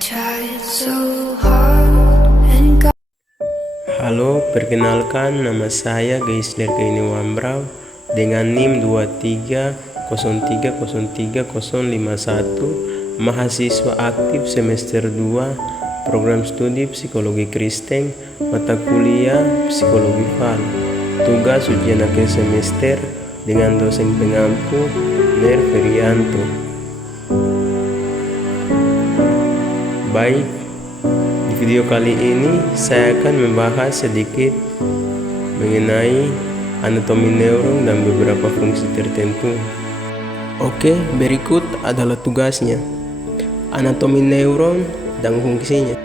tried so hard and got. Halo, perkenalkan nama saya Geisler Keini Wambrau dengan NIM 230303051, mahasiswa aktif semester 2, program studi Psikologi Kristen, mata kuliah Psikologi FAL. Tugas ujian akhir semester dengan dosen pengampu Ner Ferianto. Baik, di video kali ini saya akan membahas sedikit mengenai anatomi neuron dan beberapa fungsi tertentu. Oke, berikut adalah tugasnya. Anatomi neuron dan fungsinya.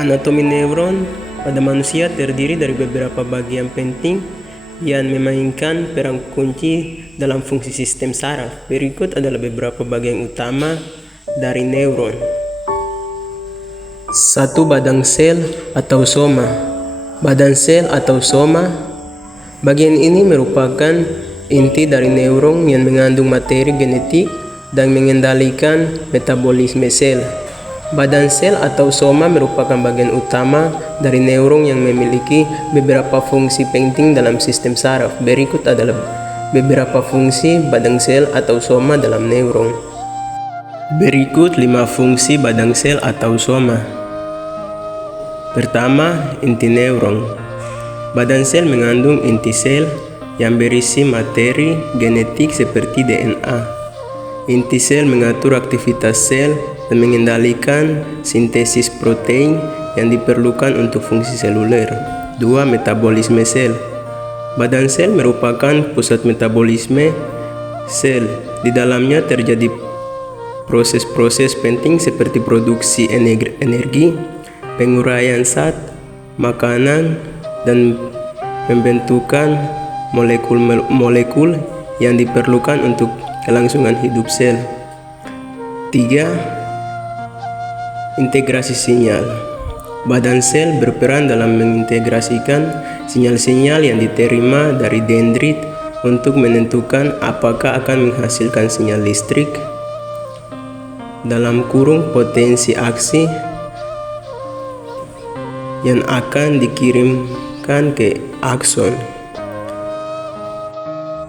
Anatomi neuron pada manusia terdiri dari beberapa bagian penting yang memainkan peran kunci dalam fungsi sistem saraf. Berikut adalah beberapa bagian utama dari neuron. 1. Badan sel atau soma. Badan sel atau soma, bagian ini merupakan inti dari neuron yang mengandung materi genetik dan mengendalikan metabolisme sel. Badan sel atau soma merupakan bagian utama dari neuron yang memiliki beberapa fungsi penting dalam sistem saraf. Berikut adalah beberapa fungsi badan sel atau soma dalam neuron. Berikut 5 fungsi badan sel atau soma. Pertama, inti neuron. Badan sel mengandung inti sel yang berisi materi genetik seperti DNA. Inti sel mengatur aktivitas sel dan mengendalikan sintesis protein yang diperlukan untuk fungsi seluler. 2. Metabolisme sel. Badan sel merupakan pusat metabolisme sel. Di dalamnya terjadi proses-proses penting seperti produksi energi, penguraian zat, makanan, dan pembentukan molekul-molekul yang diperlukan untuk kelangsungan hidup sel. 3. Integrasi sinyal. Badan sel berperan dalam mengintegrasikan sinyal-sinyal yang diterima dari dendrit untuk menentukan apakah akan menghasilkan sinyal listrik dalam kurung potensi aksi yang akan dikirimkan ke akson.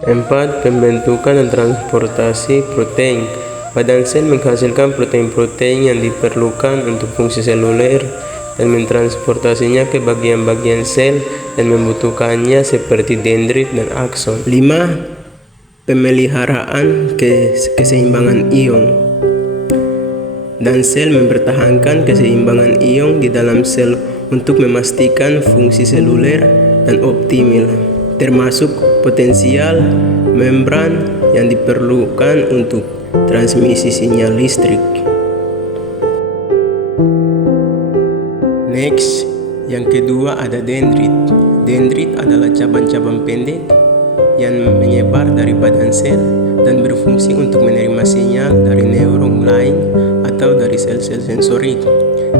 4. Pembentukan dan transportasi protein. Badan sel menghasilkan protein-protein yang diperlukan untuk fungsi seluler dan mentransportasinya ke bagian-bagian sel dan membutuhkannya seperti dendrit dan akson. 5. Pemeliharaan keseimbangan ion. Dan sel mempertahankan keseimbangan ion di dalam sel untuk memastikan fungsi seluler dan optimal, termasuk potensial membran yang diperlukan untuk transmisi sinyal listrik. Next, yang kedua ada dendrit. Dendrit adalah cabang-cabang pendek yang menyebar dari badan sel dan berfungsi untuk menerima sinyal dari neuron lain atau dari sel-sel sensorik.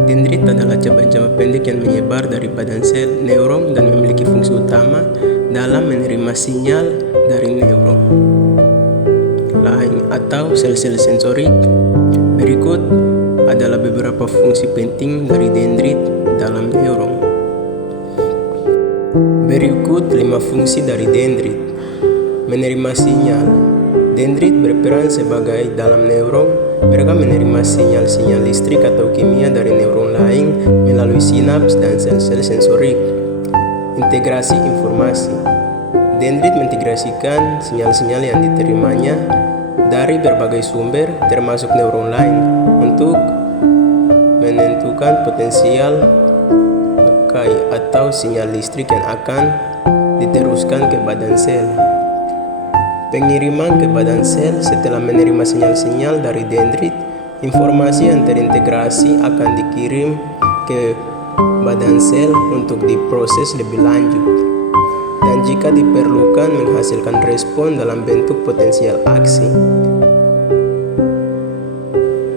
Dendrit adalah cabang-cabang pendek yang menyebar dari badan sel neuron dan memiliki fungsi utama dalam menerima sinyal dari neuron lain atau sel-sel sensorik. Berikut adalah beberapa fungsi penting dari dendrit dalam neuron. Berikut 5 fungsi dari dendrit. Menerima sinyal. Dendrit berperan sebagai dalam neuron. Mereka menerima sinyal-sinyal listrik atau kimia dari neuron lain melalui sinaps dan sel-sel sensorik. Integrasi informasi. Dendrit mengintegrasikan sinyal-sinyal yang diterimanya dari berbagai sumber, termasuk neuron lain, untuk menentukan potensial atau sinyal listrik yang akan diteruskan ke badan sel. Pengiriman ke badan sel. Setelah menerima sinyal-sinyal dari dendrit, informasi yang terintegrasi akan dikirim ke badan sel untuk diproses lebih lanjut dan jika diperlukan menghasilkan respon dalam bentuk potensial aksi.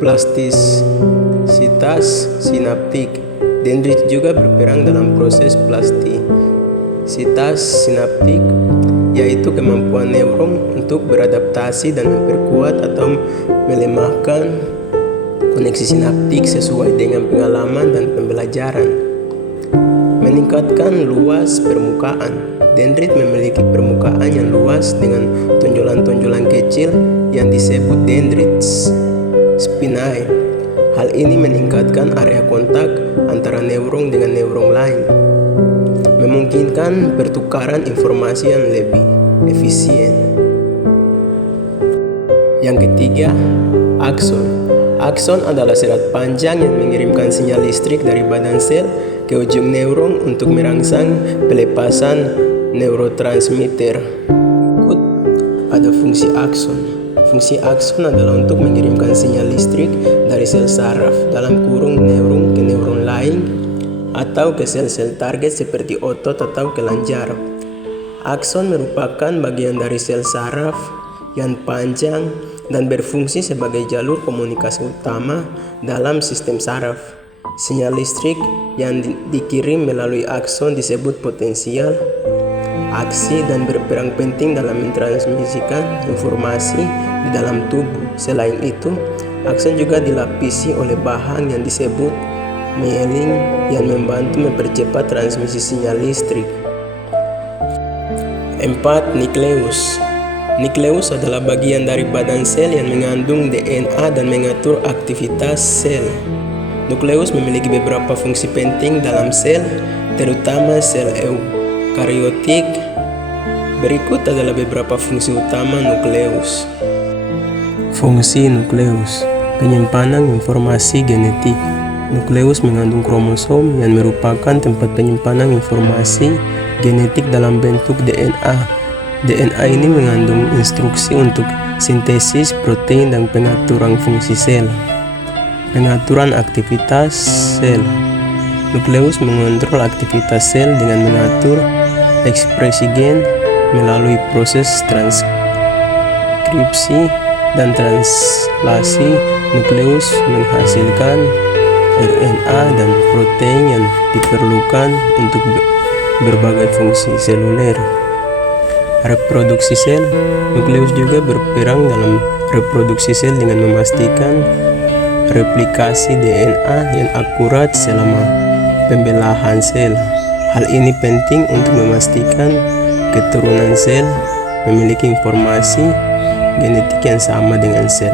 Plastisitas sinaptik. Dendrit juga berperan dalam proses plastisitas sinaptik, yaitu kemampuan neuron untuk beradaptasi dan memperkuat atau melemahkan koneksi sinaptik sesuai dengan pengalaman dan pembelajaran. Meningkatkan luas permukaan. Dendrit memiliki permukaan yang luas dengan tonjolan-tonjolan kecil yang disebut dendrites spinae. Hal ini meningkatkan area kontak antara neuron dengan neuron lain, memungkinkan pertukaran informasi yang lebih efisien. Yang ketiga, akson. Akson adalah serat panjang yang mengirimkan sinyal listrik dari badan sel ke ujung neuron untuk merangsang pelepasan neurotransmitter. Berikut ada fungsi akson. Fungsi akson adalah untuk mengirimkan sinyal listrik dari sel saraf dalam kurung neuron ke neuron lain atau ke sel-sel target seperti otot atau kelenjar. Akson merupakan bagian dari sel saraf yang panjang dan berfungsi sebagai jalur komunikasi utama dalam sistem saraf. Sinyal listrik yang dikirim melalui akson disebut potensial aksi dan berperan penting dalam mentransmisikan informasi di dalam tubuh. Selain itu, akson juga dilapisi oleh bahan yang disebut myelin yang membantu mempercepat transmisi sinyal listrik. 4. Nukleus. Nukleus adalah bagian dari badan sel yang mengandung DNA dan mengatur aktivitas sel. Nukleus memiliki beberapa fungsi penting dalam sel, terutama sel eukariotik. Berikut adalah beberapa fungsi utama nukleus. Fungsi nukleus: penyimpanan informasi genetik. Nukleus mengandung kromosom yang merupakan tempat penyimpanan informasi genetik dalam bentuk DNA. DNA ini mengandung instruksi untuk sintesis protein dan pengaturan fungsi sel. Pengaturan aktivitas sel. Nukleus mengontrol aktivitas sel dengan mengatur ekspresi gen melalui proses transkripsi dan translasi. Nukleus menghasilkan RNA dan protein yang diperlukan untuk berbagai fungsi seluler. Reproduksi sel. Nukleus juga berperan dalam reproduksi sel dengan memastikan replikasi DNA yang akurat selama pembelahan sel. Hal ini penting untuk memastikan keturunan sel memiliki informasi genetik yang sama dengan sel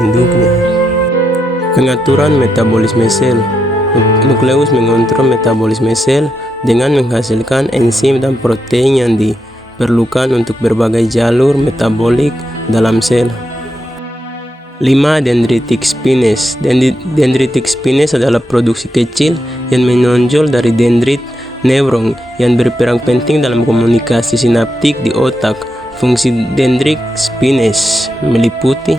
induknya. Pengaturan metabolisme sel. Nukleus mengontrol metabolisme sel dengan menghasilkan enzim dan protein yang diperlukan untuk berbagai jalur metabolik dalam sel. 5. Dendritic spines. Dendritic spines adalah produksi kecil yang menonjol dari dendrit neuron yang berperan penting dalam komunikasi sinaptik di otak. Fungsi dendritic spines meliputi.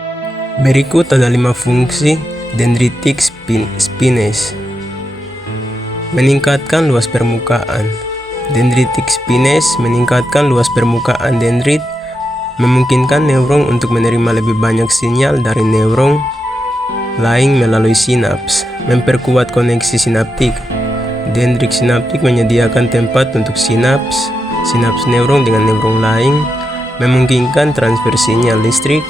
Berikut ada 5 fungsi dendritic spines. Meningkatkan luas permukaan. Dendritic spines meningkatkan luas permukaan dendrit, memungkinkan neuron untuk menerima lebih banyak sinyal dari neuron lain melalui sinaps. Memperkuat koneksi sinaptik. Dendrit sinaptik menyediakan tempat untuk sinaps neuron dengan neuron lain, memungkinkan transfer sinyal listrik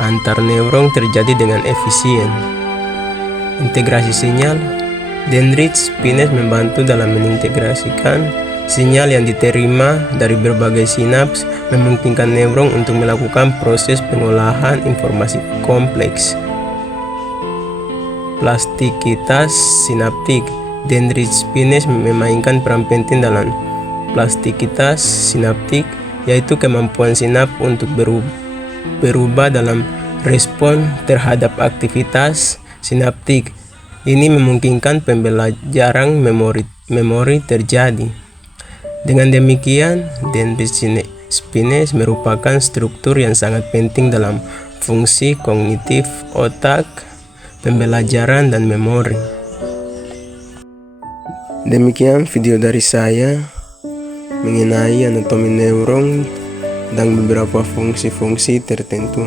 antar neuron terjadi dengan efisien. Integrasi sinyal. Dendrit spines membantu dalam mengintegrasikan sinyal yang diterima dari berbagai sinaps, memungkinkan neuron untuk melakukan proses pengolahan informasi kompleks. Plastikitas sinaptik. Dendrit spines memainkan peran penting dalam plastikitas sinaptik, yaitu kemampuan sinap untuk berubah dalam respon terhadap aktivitas sinaptik. Ini memungkinkan pembelajaran memori terjadi. Dengan demikian, dendrit spines merupakan struktur yang sangat penting dalam fungsi kognitif otak, pembelajaran, dan memori. Demikian video dari saya mengenai anatomi neuron dan beberapa fungsi-fungsi tertentu.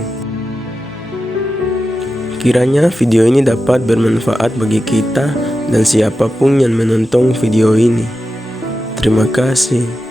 Kiranya video ini dapat bermanfaat bagi kita dan siapapun yang menonton video ini. Terima kasih.